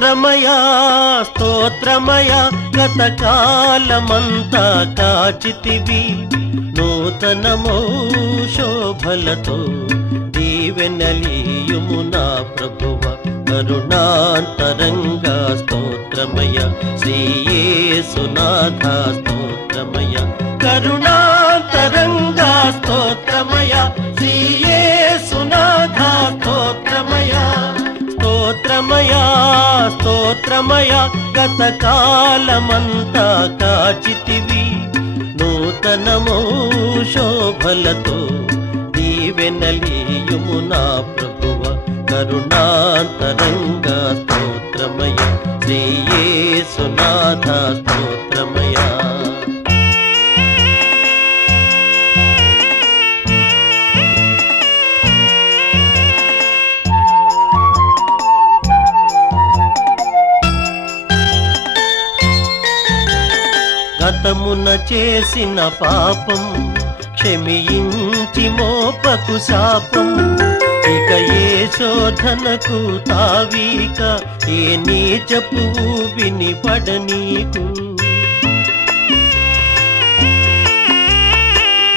స్తోత్రమయా స్తోత్రమయా గతకాలమంతా కాచితివి నూతనమో శోభలతో దీవెనలీయుము నా ప్రభువ కరుణాంతరంగా స్తోత్రమయ శ్రీయేసునాథ స్తోత్రమయ కరుణాంతరంగా స్తోత్రమయ శ్రీయేసునాథ స్తోత్రమయ స్తోత్రమయా స్తోత్రమయా గతకాలమంతా కాచితివి నూతనమో శోభలతో దీవెనలీయుము నా ప్రభువ కరుణాంతరంగా స్తోత్రమయ శ్రీయేసునాథ స్తోత్రమయ గతమున చేసిన పాపం క్షమించి మోపకు శాపం ఇక ఏ శోధనకు తావీక ఏ నీచపు వినిపడ నీకు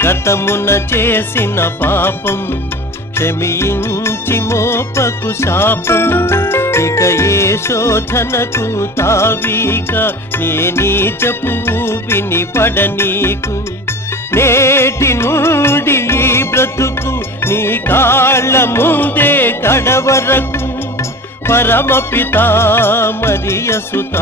గతమున చేసిన పాపం క్షమించి మోపకు శాపం ఇక ఏ శోధనకు తావీక నే నీచపు వినిపడ నీకు నేటి నుండి ఈ బ్రతుకు నీ కాళ్ళ ముందే కడవరకు పరమపిత మరియసుత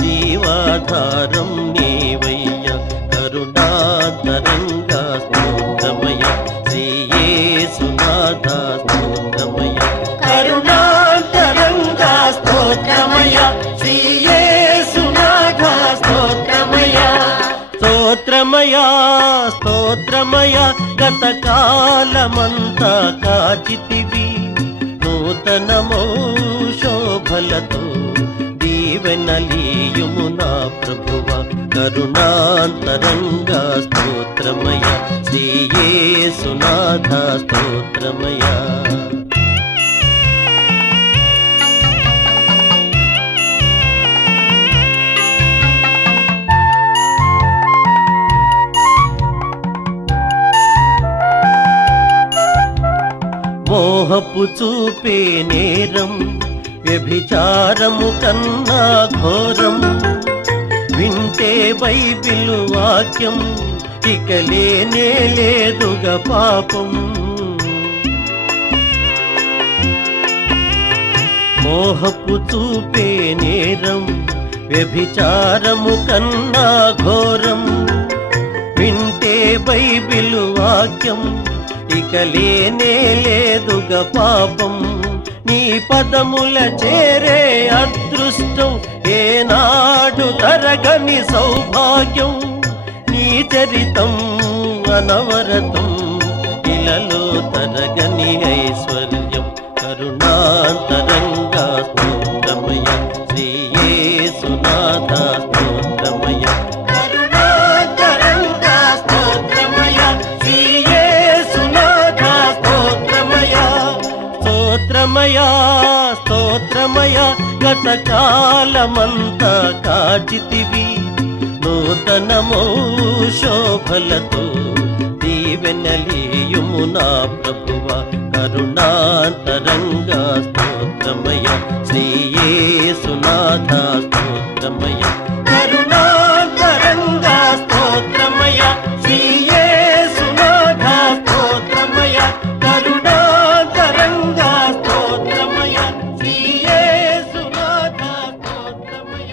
జీవాధారం నీవయ్య కరుణాంతరంగా స్తోత్రమయ శ్రీయేసునాథ స్తోత్రమయ కరుణాంతరంగా స్తోత్రమయ శ్రీయేసునాథ స్తోత్రమయ స్తోత్రమయ స్తోత్రమయ గతకాలమంతా కాచితివి నూతనమో శోభలతో దీవెనలీయుము నా ప్రభువ కరుణాంతరంగా స్తోత్రమయ శ్రీయేసునాథ స్తోత్రమయ మోహపు చూపే నేరం వ్యభిచారము కన్నా ఘోరం వింటే బైబిల్ వాక్యం ఇక లేనే లేదుగా పాపం మోహపు చూపే నేరం వ్యభిచారము కన్నా ఘోరం వింటే బైబిల్ వాక్యం ఇక లేనే లేదుగా పాపం నీ పదముల చేరే అదృష్టం ఏనాడు తరగని సౌభాగ్యం నీ చరితం అనవరతం ఇలలో తరగని ఐశ్వర్యం కరుణాంతరంగా స్తోత్రమయ శ్రీయేసునాథ స్తోత్రమయ స్తోత్రమయా స్తోత్రమయ గతకాలమంతా కాచితివి నూతనమో శోభలతో దీవెనలీయుము నా ప్రభువ కరుణాంతరంగా స్తోత్రమయ శ్రీయేసునాథ స్తోత్రమయ కరుణాంతరంగా స్తోత్రమయ శ్రీయేసునాథ స్తోత్రమయ కరుణాంతరంగా స్తోత్రమయ శ్రీయేసునాథ స్తోత్రమయ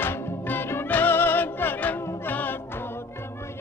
కరుణాంతరంగా స్తోత్రమయ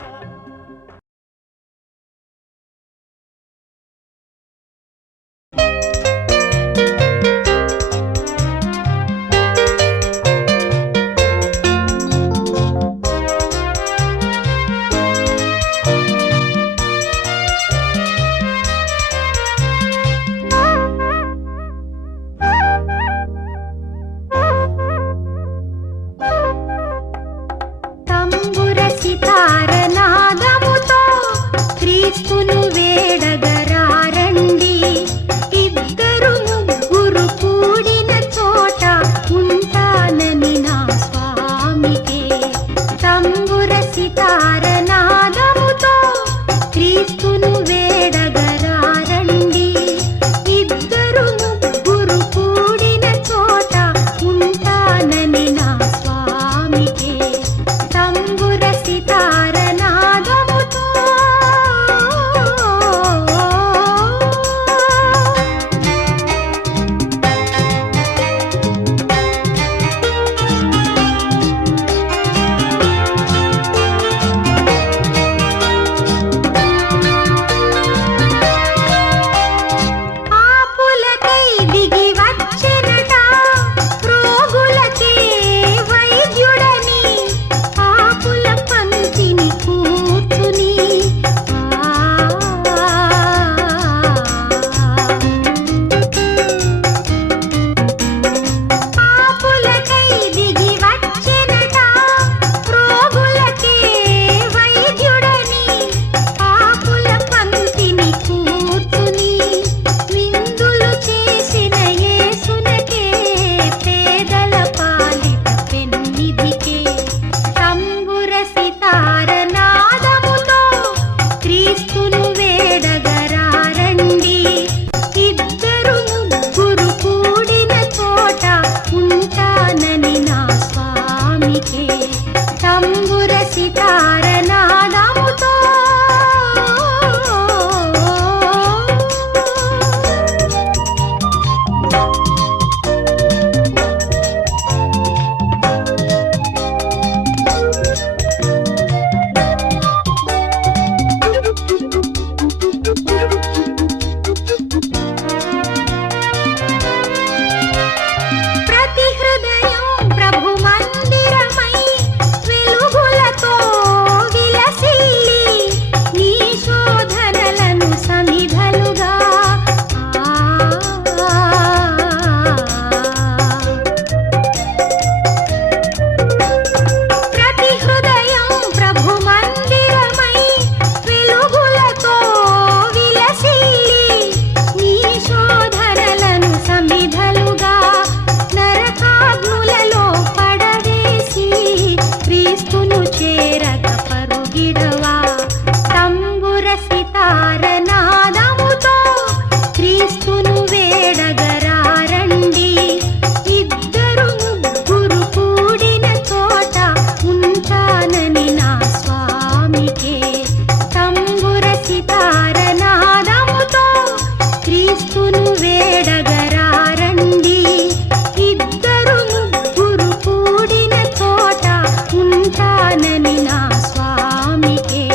స్వామికే తంబుర సితార నాదముతో ప్రతి హృదయం ప్రభు మందిరమై వెలుగులతో విలసిల్లి నీ శోధనలను సమిధలుగా ప్రతి హృదయం ప్రభు మందిరమై వెలుగులతో విలసిల్లి నీ శోధనలను సమిధలుగా నరకాగ్నులలో పడవేసి క్రీస్తును చేరగ పరుగిడవా తంబుర సితార నాదముతో క్రీస్తును వేడగరారండి ఇద్దరు ముగ్గురు కూడిన చోట ఉంటానని నా స్వామికే తంబుర సితార నాదముతో క్రీస్తును వేడగరారండి ఇద్దరు ముగ్గురు కూడిన చోట ఉంటానని నా స్వామికే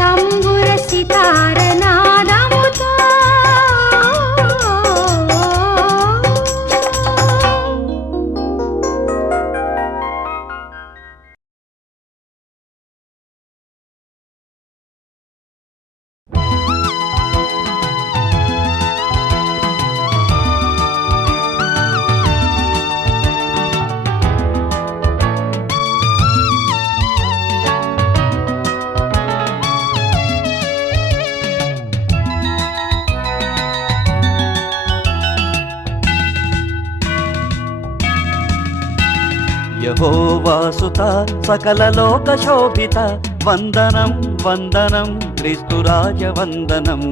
తంబుర సితార నాదముతో యెహోవాసుత సకల లోక శోభిత వందనం వందనం క్రీస్తురాజ వందనం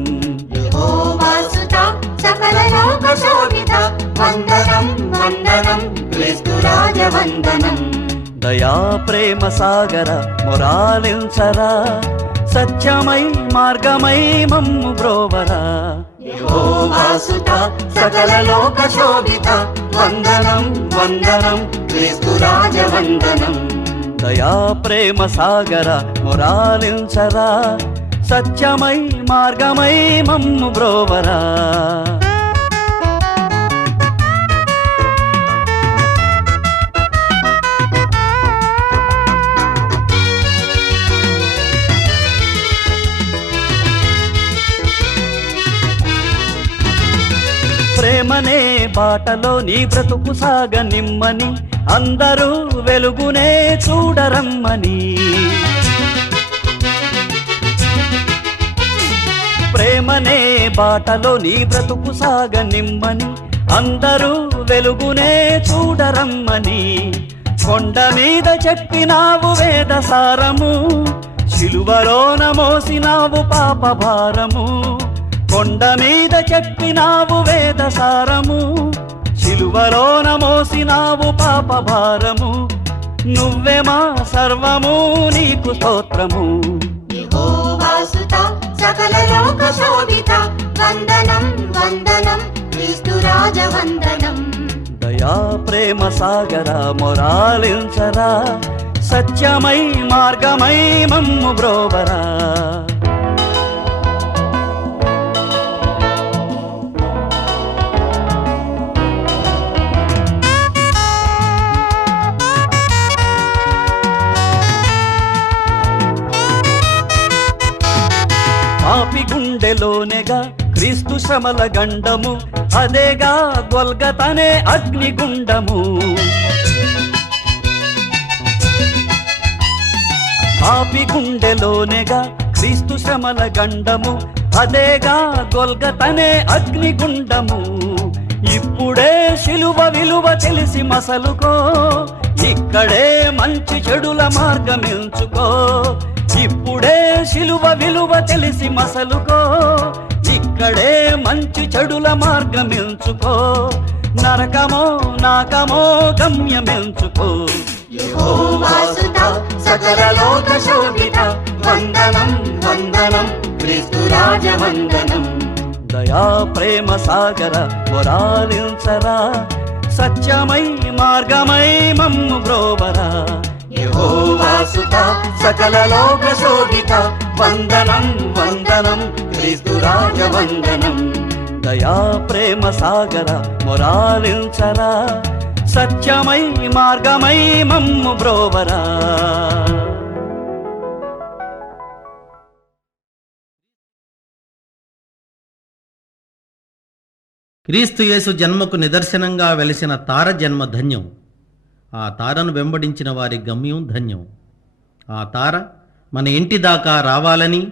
యెహోవాసుత సకల లోక శోభిత వందనం వందనం క్రీస్తురాజ వందనం దయా ప్రేమ సాగర మొరాలించరా సత్యమై మార్గమై మమ్ము బ్రోవరా యెహోవాసుత సకల లోక శోభిత వందనం వందనం క్రీస్తురాజ వందనం దయా ప్రేమ సాగర మొరాలించరా సత్యమై మార్గమై మమ్ము బ్రోవరా ప్రేమనే బాటలో నీ బ్రతుకు సాగనిమ్మని అందరూ వెలుగునే చూడరమ్మని ప్రేమనే బాటలో నీ బ్రతుకు సాగనిమ్మని అందరూ వెలుగునే చూడరమ్మని కొండ మీద చెప్పినావు వేద సారము శిలువలోన మోసినావు పాప భారము కొండ మీద చెప్పినావు వేద సారము శిలువలోన మోసినావు పాప భారము నువ్వే మా సర్వము నీకు స్తోత్రము యెహోవాసుత సకల లోక శోభిత వందనం వందనం క్రీస్తురాజ వందనం దయా ప్రేమ సాగర మొరాలించరా సత్యమై మార్గమై మమ్ము బ్రోవరా పాపి గుండెలోనేగా క్రీస్తు శ్రమల గండము అదేగా గొల్గతనే అగ్నిగుండము పాపి గుండెలోనేగా క్రీస్తు శ్రమల గండము అదేగా గొల్గతనే అగ్నిగుండము ఇప్పుడే శిలువ విలువ తెలిసి మసలుకో ఇక్కడే మంచి చెడుల మార్గమెంచుకో ఇప్పుడే శిలువ విలువ తెలిసి మసలుకో ఇక్కడే మంచి చెడుల మార్గమెంచుకో నరకమో నాకమో గమ్యమెంచుకో. యెహోవాసుత సకల లోక శోభిత వందనం వందనం క్రీస్తు రాజ వందనం. దయా ప్రేమ సాగర మొరాలించరా, సత్యమై మార్గమై మమ్ము బ్రోవరా. యెహోవాసుత సకల లోక శోభిత వందనం వందనం క్రీస్తు రాజ వందనం. దయా ప్రేమ సాగర మొరాలించరా, సత్యమై మార్గమై మమ్ము బ్రోవరా. క్రీస్తు యేసు జన్మకు నిదర్శనంగా వెలిసిన తార జన్మ ధన్యం. ఆ తారను వెంబడించిన వారి గమ్యం ధన్యం. ఆ తార మన ఇంటి దాకా రావాలని,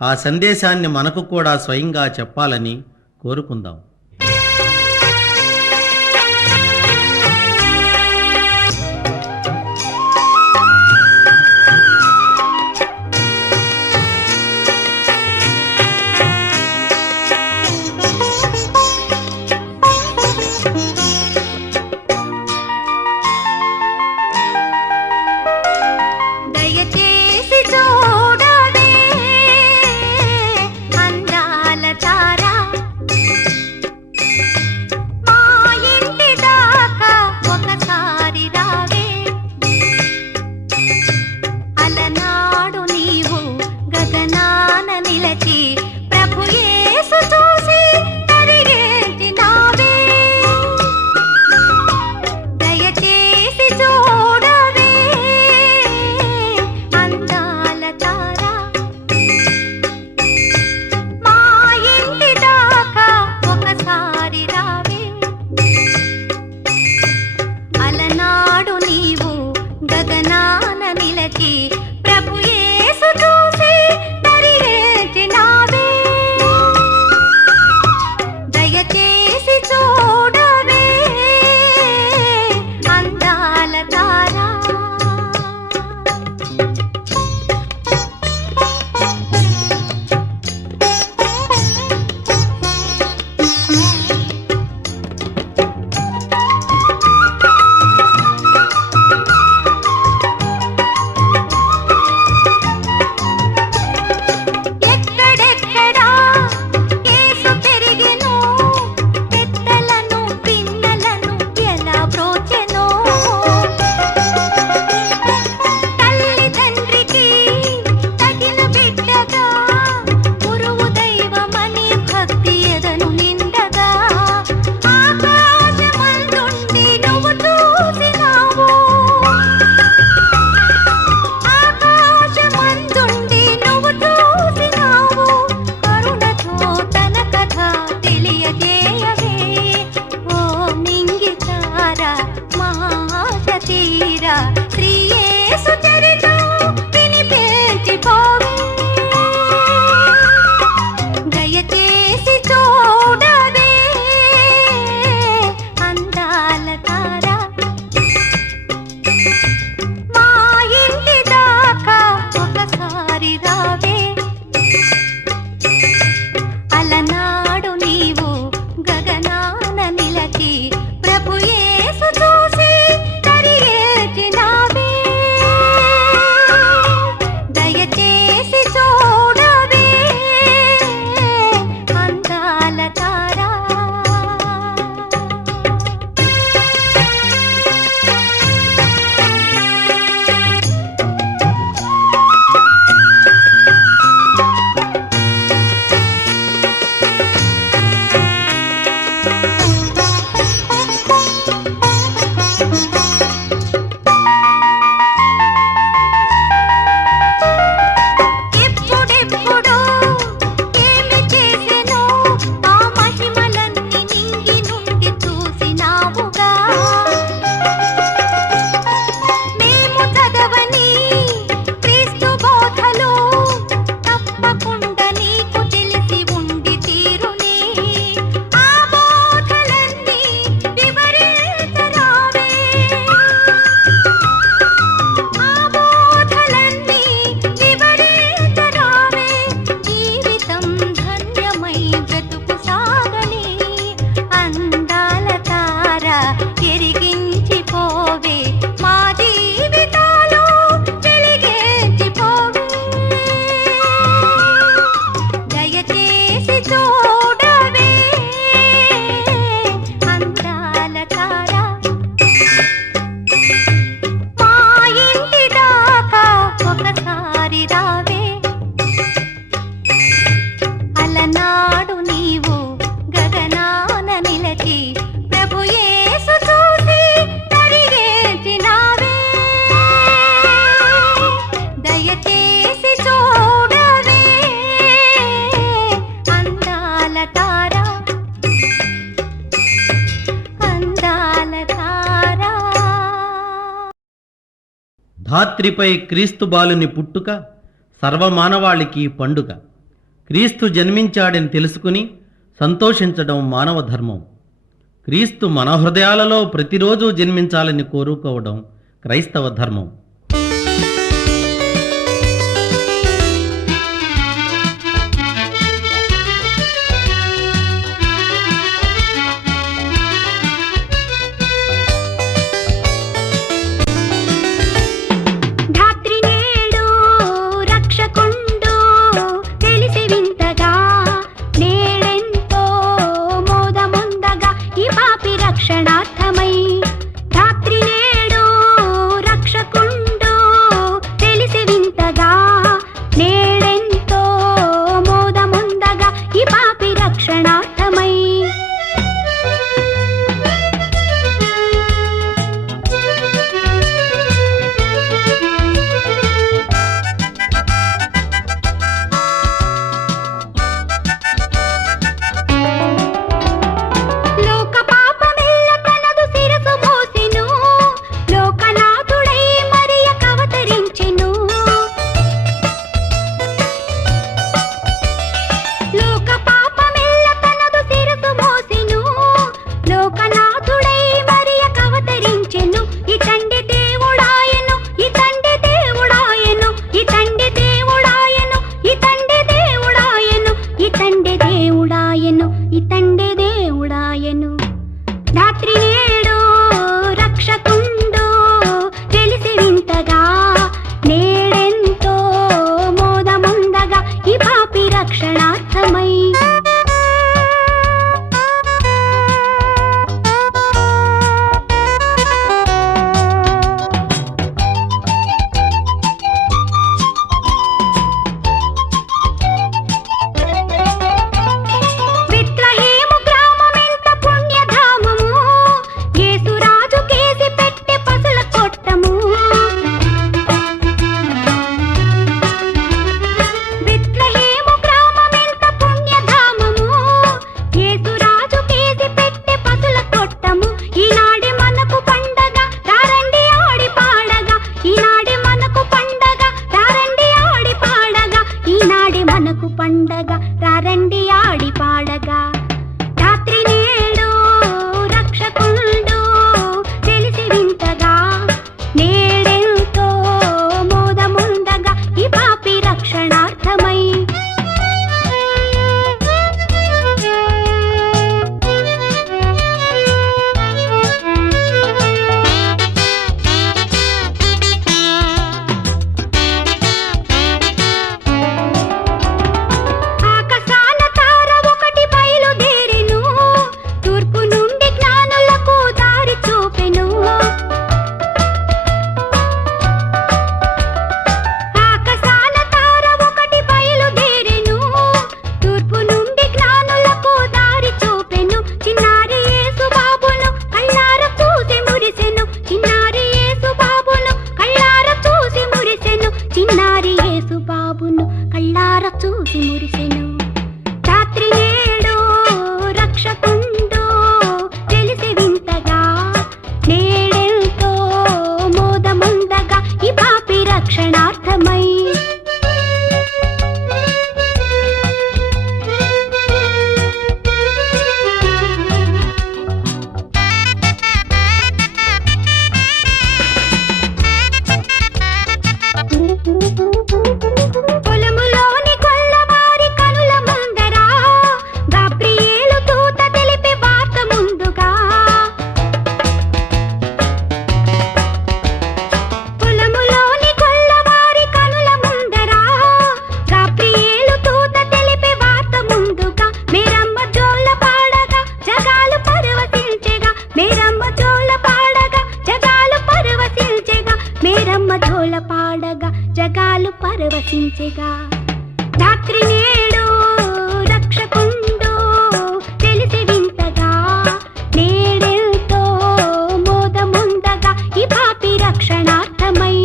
ఆ సందేశాన్ని మనకు కూడా స్వయంగా చెప్పాలని కోరుకుందాం. దయచేసి చూడవే అందాల తార, మా ఇంటి దాకా ఒకసారి రావే. అలనాడు నీవు గగనాన నిలచి ప్రభు యేసు చూసి తరిగేసినావే. దయచేసి చూడవే అందాల తార, మా ఇంటి దాకా ఒకసారి రావే. అలనాడు నీవు గగనాన నిలచి ప్రభు యేసు చూసి తరిగేసినావే. దయచేసి చూడవే అందాల తార. ధాత్రిపై క్రీస్తు బాలుని పుట్టుక సర్వమానవాళికి పండుగ. క్రీస్తు జన్మించాడని తెలుసుకుని సంతోషించడం మానవ ధర్మం. క్రీస్తు మన హృదయాలలో ప్రతిరోజు జన్మించాలని కోరుకోవడం క్రైస్తవ ధర్మం. ధాత్రి నేడు రక్షకుండు తెలిసి వింతగా నేడెంతో మోదముందగా ఈ పాపి రక్షణార్థమై. ధాత్రి నేడు రక్షకుండు తెలిసి వింతగా నేడెంతో మోదముందగా ఈ పాపి రక్షణార్థమై. లోక పాపమెల్ల తనదు శిరసు మోసెను, లోకనాథుడై మరియకవతరించెను. లోక పాపమెల్ల తనదు శిరసు మోసెను, లోకనాథుడై మరియకవతరించెను. ఇతండి దేవుడాయను, ఇతండి దేవుడాయను, ఇతండి దేవుడాయను, ఇతండి దేవుడాయను, ఇతండి దేవుడాయను, ఇతండి దేవుడాయను. ధాత్రి నేడు రక్షకుండు తెలిసి వింతగా నేడెంతో మోదముందగా ఈ పాపి రక్షణార్థమై. బెత్లెహేము గ్రామమెంత పుణ్యధామము, యేసురాజు కేసి పెట్టె పసుల కొట్టము. బెత్లెహేము గ్రామమెంత పుణ్యధామము, యేసురాజు కేసి పెట్టె పసుల కొట్టము. ఈనాడే మనకు పండగ రారండి ఆడి పాడగా, ఈనాడే మనకు పండగ రారండి ఆడి పాడగా, ఈనాడే మనకు పండగ రారండి ఆడి పాడగా. ధాత్రి నేడు రక్షకుండు తెలిసి వింతగా నేడెంతో మోదముందగా ఈ పాపి రక్షణార్థమై. ఆకాశాన తార ఒకటి బయలుదేరెను, తూర్పు నుండి జ్ఞానులకు దారి చూపెను. ఆకాశాన తార ఒకటి బయలుదేరెను, తూర్పు నుండి జ్ఞానులకు దారి చూపెను. చిన్నారి యేసు బాబును కళ్ళార చూసి మురిసెను, చిన్నారి యేసు బాబును కళ్ళార చూసి మురిసెను, చిన్నారి యేసు బాబును కళ్ళార చూసి మురిసెను. ధాత్రి నేడు రక్షకుండు తెలిసి వింతగా నేడెంతో మోదముందగా ఈ పాపి రక్షణార్థమై. పొలములోని కొల్లవారి కనుల ముందర గాబ్రియేలు దూత తెలిపే వార్త ముందుగా. పొలములోని కొల్లవారి కనుల ముందర గాబ్రియేలు దూత తెలిపే వార్త ముందుగా. మేరమ్మ జోల పాడగా జగాలు పరవశించెగా, మేరమ్మ జోల పాడగా జగాలు పరవశించెగా, మేరమ్మ జోల పాడగా జగాలు పరవశించెగా. ధాత్రి నేడు రక్షకుండు తెలిసి వింతగా నేడెంతో మోదముందగా ఈ పాపి రక్షణార్థమై.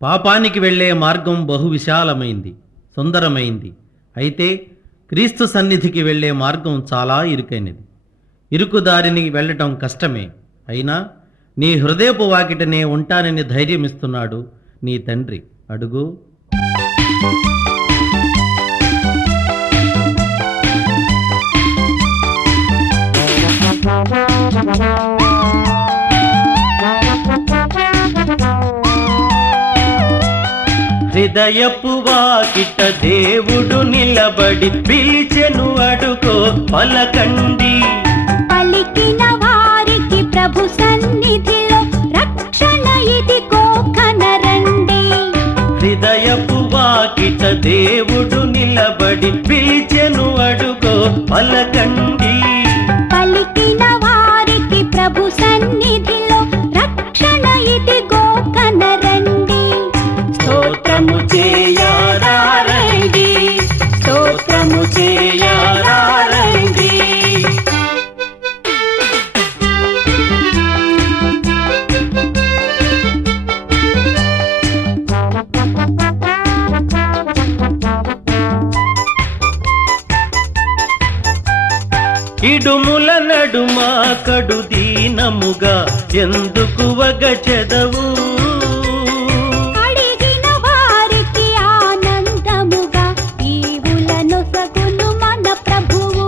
పాపానికి వెళ్ళే మార్గం బహు విశాలమైంది, సుందరమైంది. అయితే క్రీస్తు సన్నిధికి వెళ్ళే మార్గం చాలా ఇరుకైనది. ఇరుకు దారిని వెళ్ళటం కష్టమే. అయినా నీ హృదయపు వాకిటనే ఉంటానని ధైర్యమిస్తున్నాడు నీ తండ్రి. అడుగు. హృదయపు వాకిట దేవుడు నిలబడి పిలిచెను, అడుగో పలకండి. పలికిన వారికి ప్రభు సన్నిధిలో రక్షణ ఇదిగో కనరండి. హృదయపు వాకిట దేవుడు నిలబడి పిలిచెను, అడుగో పలకండి. పలికిన వారికి ప్రభు సన్నిధిలో రక్షణ ఇదిగో కనరండి. స్తోత్రము చేయరారండి, స్తోత్రము చేయరారండి. ఇడుముల నడుమ కడు దీనముగా ఎందుకు వగచెదవు? అడిగిన వారికి ఆనందముగా ఈవులను సగును మన ప్రభువు.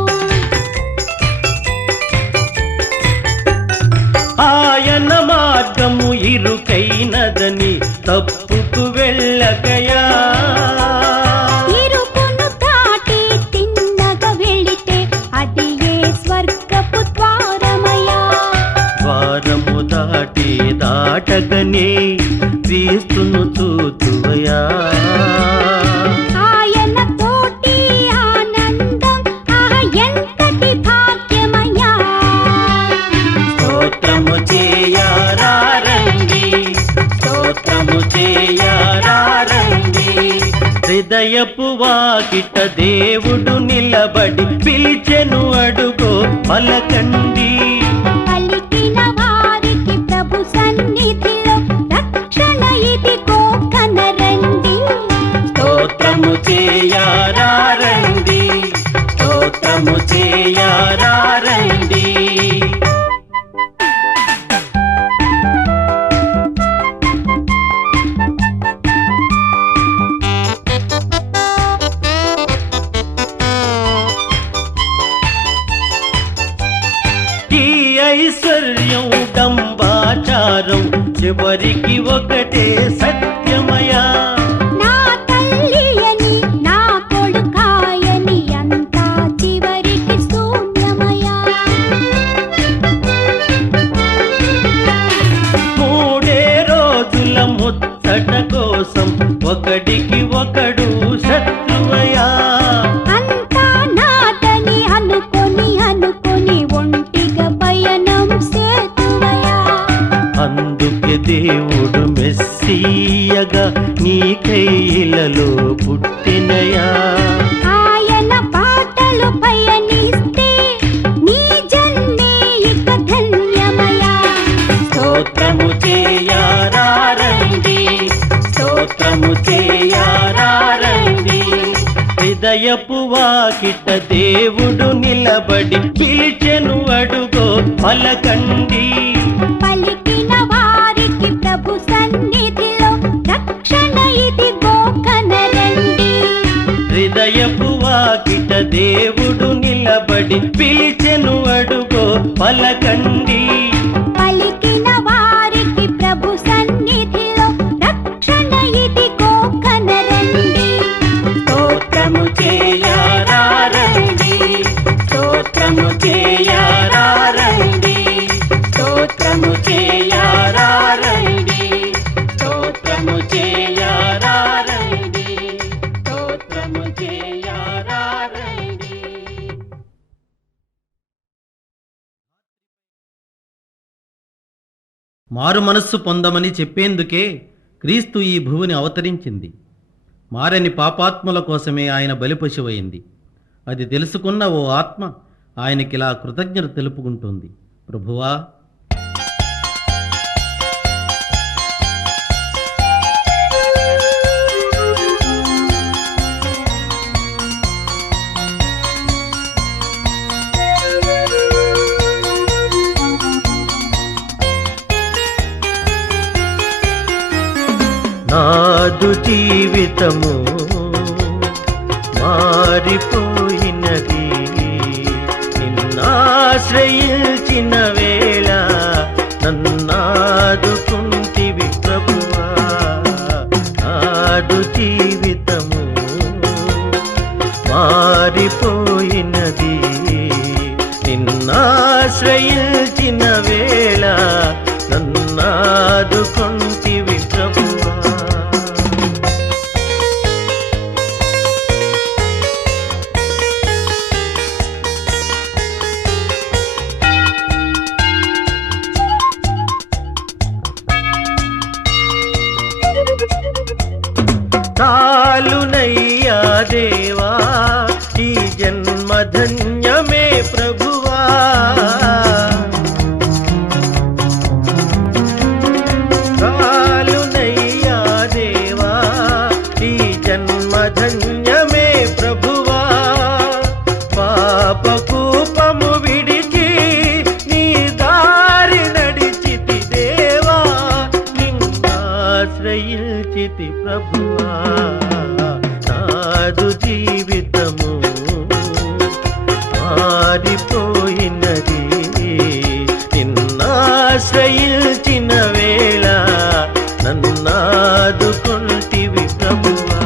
ఆయన మార్గము ఇరుకైనదని తప్పుకు వెళ్ళకయా. ఇరుకును దాటి తిన్నగా వెళితే అది ఏ స్వర్గపు ద్వారమయా. ద్వారము దాటి దాటగనే క్రీస్తును చూతువయా. ఆయన తోటి ఆనందం ఆహా ఎంతటి భాగ్యమయా. స్తోత్రము చేయరారండి, స్తోత్రము చేయరారండి. హృదయపు వాకిట దేవుడు నిలబడి పిలిచెను, అడుగో పలకండి. పలికిన వారికి ప్రభు సన్నిధిలో రక్షణ ఇదిగో కనరండి. స్తోత్రము చేయరారండి, స్తోత్రము చేయరారండి. ఈ ఐశ్వర్యం డంబాచారం చివరికి ఒకటే సత్యమయా. నా తల్లి అని నా కొడుకాయని అంతా చివరికి శూన్యమయా. మూడే రోజుల ముచ్చట కోసం ఒకడికి ఒకడు శత్రువయా. అంతా నాదని అనుకొని ఒంటిగా పయనం సేతువయా. అందుకే దేవుడు మెస్సీయగా నీ కైలలో పుట్టినయా. ఆయన బాటలు పయనిస్తే నీ జన్మే ఇక ధన్యమయా. స్తోత్రము చేయరారండి, స్తోత్రము చేయరారండి. హృదయపు వాకిట దేవుడు నిలబడి పిలిచెను, అడుగో పలకండి. పలికిన వారికి ప్రభు సన్నిధిలో రక్షణ ఇదిగో కనరండి. హృదయపు వాకిట దేవుడు నిలబడి పిలిచెను, అడుగో పలకండి. పలికిన వారికి ప్రభు సన్నిధిలో రక్షణ ఇదిగో కనరండి. స్తోత్రము చేయరారండి, స్తోత్రము చేయరారండి, స్తోత్రము చేయరారండి, స్తోత్రము చేయరారండి, స్తోత్రము చేయరారండి. మారు మనస్సు పొందమని చెప్పేందుకే క్రీస్తు ఈ భూమిని అవతరించింది. మారని పాపాత్ముల కోసమే ఆయన బలిపశువైంది. అది తెలుసుకున్న ఓ ఆత్మ ఆయనకిలా కృతజ్ఞత తెలుపుకుంటుంది. ప్రభువా, నాదు జీవితము మారిపోయినది, నిన్నాశ్రయించిన వేళ నన్నాదుకుంటివి ప్రభువా. నాదు జీవితము మారిపోయినది, నిన్నాశ్రయించిన వేళ నన్నాదుకుంటివి ప్రభువా. చాలునయ్యా దేవా ఈ జన్మధన్యమే ప్రభువా. చాలునయ్యా దేవా ఈ జన్మధన్యమే ప్రభువా. పాపకూపము విడిచి నీ దారి నడిచితి దేవా, నిన్నాశ్రయించితి ప్రభువా. నాదు జీవితము మారిపోయినది, నిన్నాశ్రయించిన వేళ నన్నాదుకుంటివి ప్రభువా.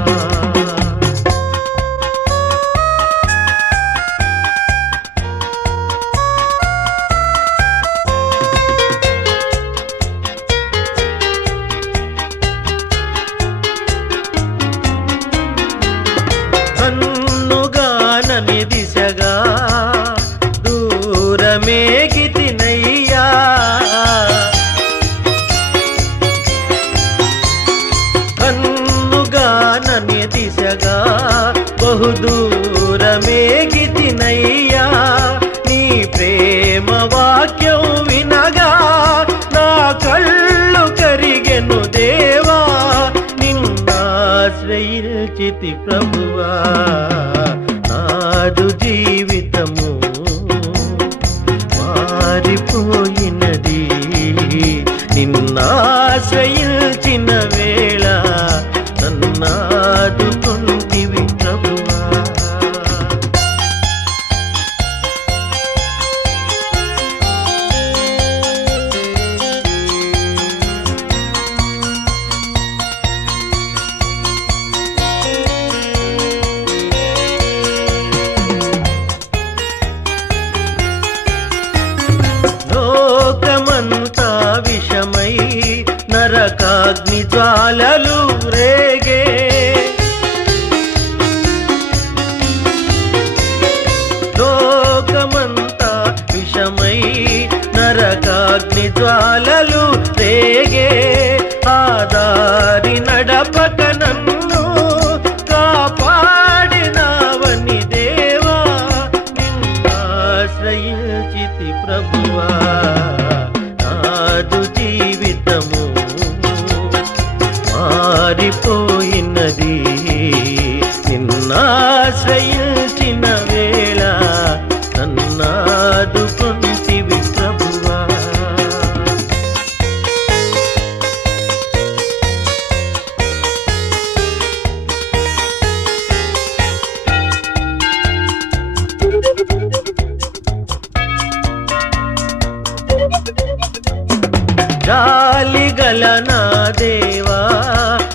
కన్నుగానని దిశగా దూరమేగితినయ్యా, కన్నుగానని దిశగా బహుదూరమేగితినయ్యా. నీ ప్రేమ వాక్యం వినగా నా కళ్ళు కరిగెను దేవా, నిన్నాశ్రయించితి ప్రభువా. నాదు జీవితము మారిపోయినది, నిన్నాశ్రయించిన వేళ నన్నాదుకుంటివి ప్రభువా. లోకమంతా విషమై నరకాగ్ని జ్వాలలు రేగే, లోకమంతా విషమై నరకాగ్ని జ్వాలలు రేగే. ఆదారి నడపక నన్ను కాపాడినావని దేవా, నిన్నాశ్రయించితి ప్రభువా. నాదు జీవితము మారిపోయినది, నిన్నాశ్రయించిన వేళ నన్నాదుకుంటివి ప్రభువా. జాలిగల నా దేవా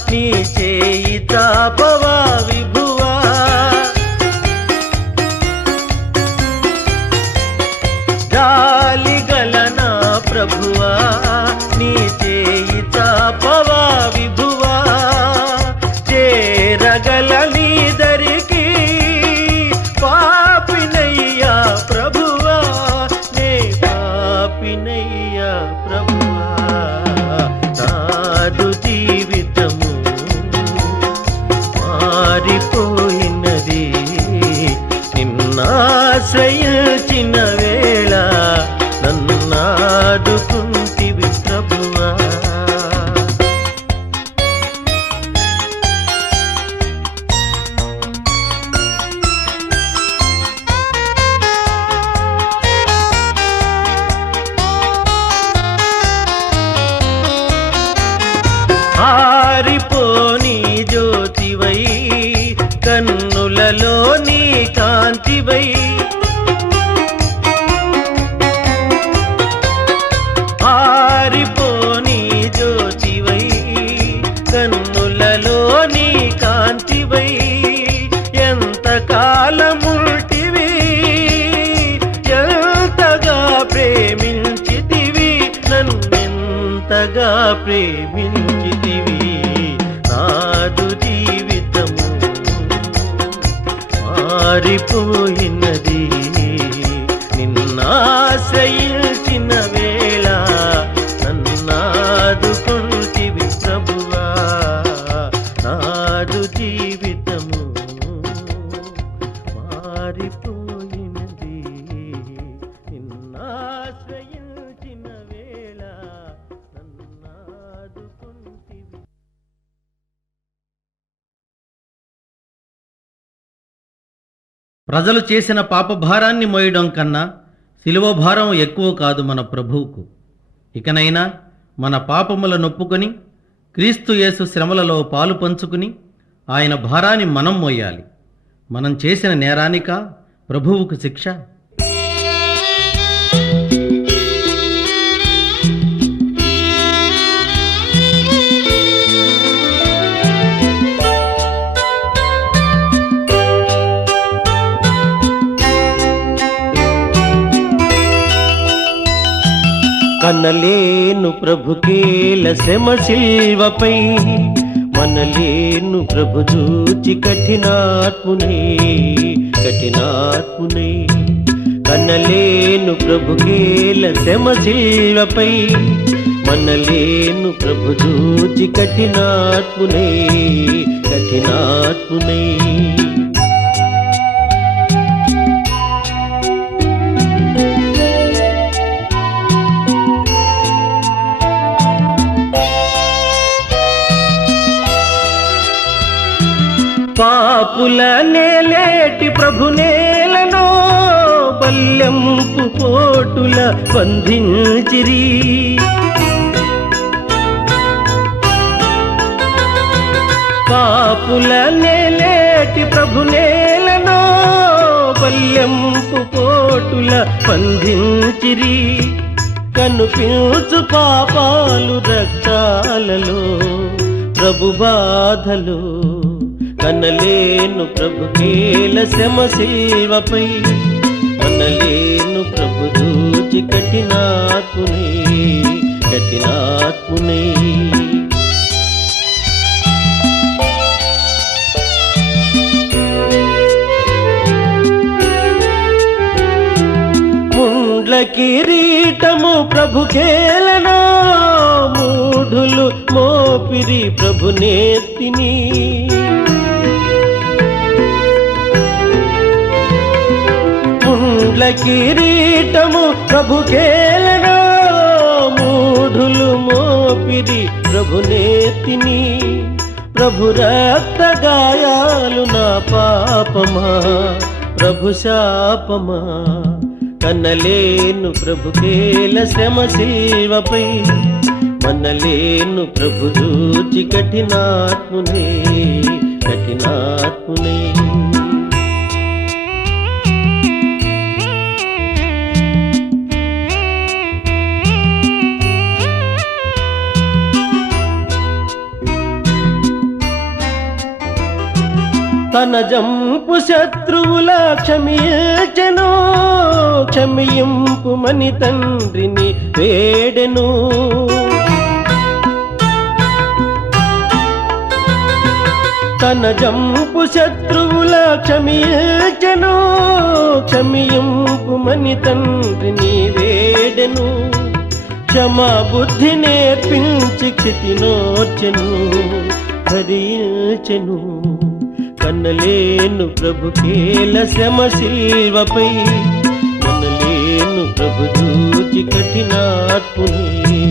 నీ చేయి చాపవా విభువా. జాలిగల నా ప్రభువా నీ చేయి చాపవా విభువా. చేరగల నీ దరికి పాపినయ్యా ప్రభువా, నే పాపినయ్యా ప్రభువా. నాదు జీవితము మారిపోయినది, నిన్నాశ్రయించిన వేళ నన్నాదుకుంటివి ప్రేమించితివి నాదు జీవితము మారిపోయినది నిన్నాశ్రయించిన వేళ నన్నాదుకుంటివి ప్రభువా నాదు జీవితము మారిపోయినది నిన్నాశ్రయించిన వేళ నన్నాదుకుంటివి. ప్రజలు చేసిన పాపభారాన్ని మోయడం కన్నా శిలువ భారం ఎక్కువ కాదు మన ప్రభువుకు. ఇకనైనా మన పాపములను ఒప్పుకొని క్రీస్తు యేసు శ్రమలలో పాలు పంచుకుని ఆయన భారాన్ని మనం మోయాలి. మనం చేసిన నేరానిక ప్రభువుకు శిక్ష? కనలేను ప్రభుకేల శ్రమ శిల్వపై మనలేను ప్రభు చూచి కఠినాత్మునే కనలేను ప్రభుకేల శ్రమ శిల్వపై మనలేను ప్రభు చూచి కఠినాత్మునే పాపుల నేలేటి ప్రభునేలను బల్యంపు పోటుల బంధించిరి పాపుల నేలేటి ప్రభునేలను బల్యంపు పోటుల బంధించిరి కనుపించు పాపాలు రక్తాలలో ప్రభు బాధలు కనలేను ప్రభుకేల శ్రమ శిల్వపై మనలేను ప్రభు చూచి కఠినాత్మునే ముండ్ల కిరీటము ప్రభుకేలనో మూఢులు మోపిరి ప్రభునేత్తిని ముండ్ల కిరీటము ప్రభుకేలనో మూఢులు మోపిరి ప్రభునేత్తిని ప్రభు రక్త గాయాలు నా పాపమా ప్రభు శాపమా కనలేను ప్రభుకేల శ్రమ శిల్వపై మనలేను ప్రభు చూచి కఠినాత్మునే తన జంపు శత్రువుల క్షమింపుమని తండ్రిని వేడెను తన జంపు శత్రువుల క్షమింపుమని తండ్రిని వేడెను క్షమా బుద్ధి నేర్పించి క్షితినోర్చెను భరించెను కనలేను ప్రభుకేల శ్రమ శిల్వపై మనలేను ప్రభు చూచి కఠినాత్మునే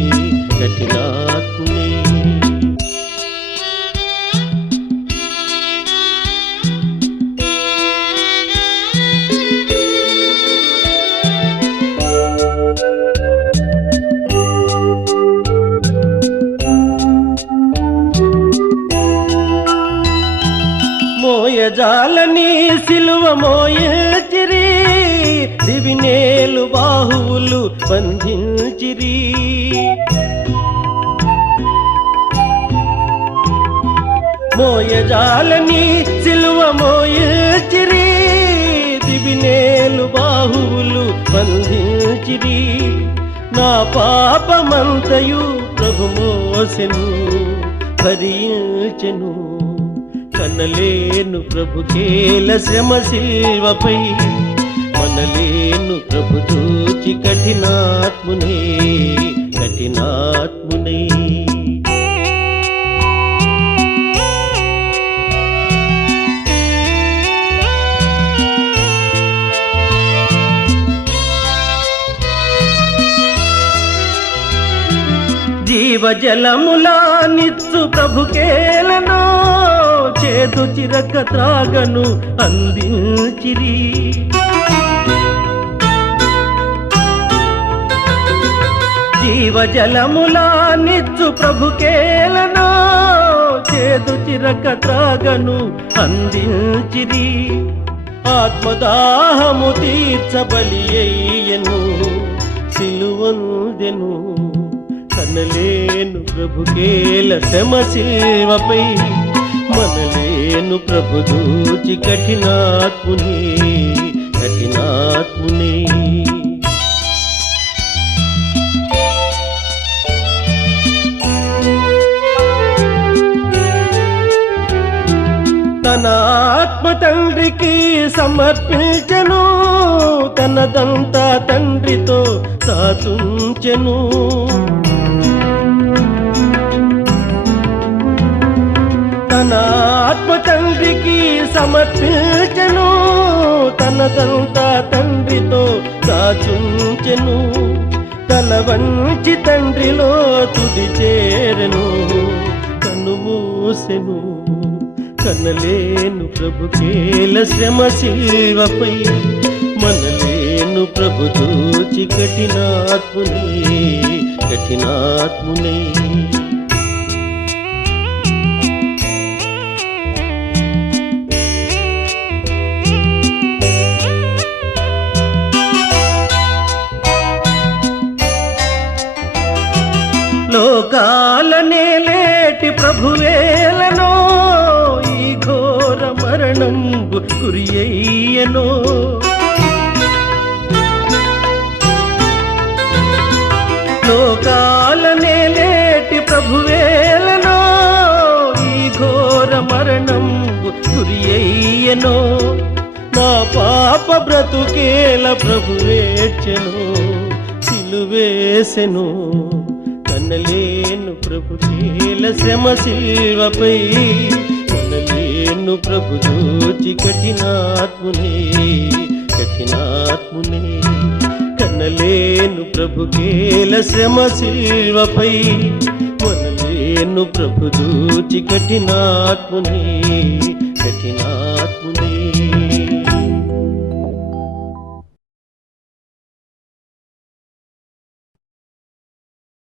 మోయజాలని సిలువ మోయచిరి దివినేలు బాహువులు బంధించిరి మోయజాలని సిలువ మోయచిరి దివినేలు బాహువులు బంధించిరి నా పాపమంతయు ప్రభు మోసెను భరించెను, కనలేను ప్రభు కేల శ్రమ శిల్వపై, మనలేను ప్రభు చూచి కఠినాత్మునే కఠినాత్మునే. జీవజలములా నిత్సు ప్రభుకేలను, చేదు చిరక త్రాగను అందించిరి. జీవజలములా నిత్సు ప్రభుకేలను, చేదు చిరక త్రాగను అందించిరి. ఆత్మదాహము తీర్చబలి అయ్యను, సిలువందెను, కనలేను ప్రభుకేల శ్రమ శిల్వపై, మనలేను ప్రభు దూచి కఠినాత్మునే కఠినాత్మునే. తన ఆత్మ తండ్రికి సమర్పించెను, తనదంతా తండ్రితో సాతుంచెను. తన ఆత్మ తండ్రికి సమర్పించెను, తనదంతా తండ్రితో దాచుంచెను. తల వంచి తండ్రిలో తుది చేరెను, కనుమూసెను, కనలేను ప్రభుకేల శ్రమ శిల్వపై, మనలేను ప్రభు చూచి కఠినాత్మునే కఠినాత్మునే. లోకాలనే లేటి ప్రభువేలనో, ఈ ఘోర మరణంబు గురియయ్యనో. లోకాలనే లేటి ప్రభువేలనో, ఈ ఘోర మరణంబు గురియయ్యనో. నా పాప బ్రతుకేల ప్రభువేడ్చెను, సిలువేసెను, కనలేను ప్రభుకేల శ్రమ శిల్వపై, కనలేను ప్రభు దూచి కఠినాత్మునే కఠినాత్మునే. కనలేను ప్రభుకేల శ్రమ శిల్వపై, మనలేను ప్రభు దూచి కఠినాత్మునే కఠినాత్మునే.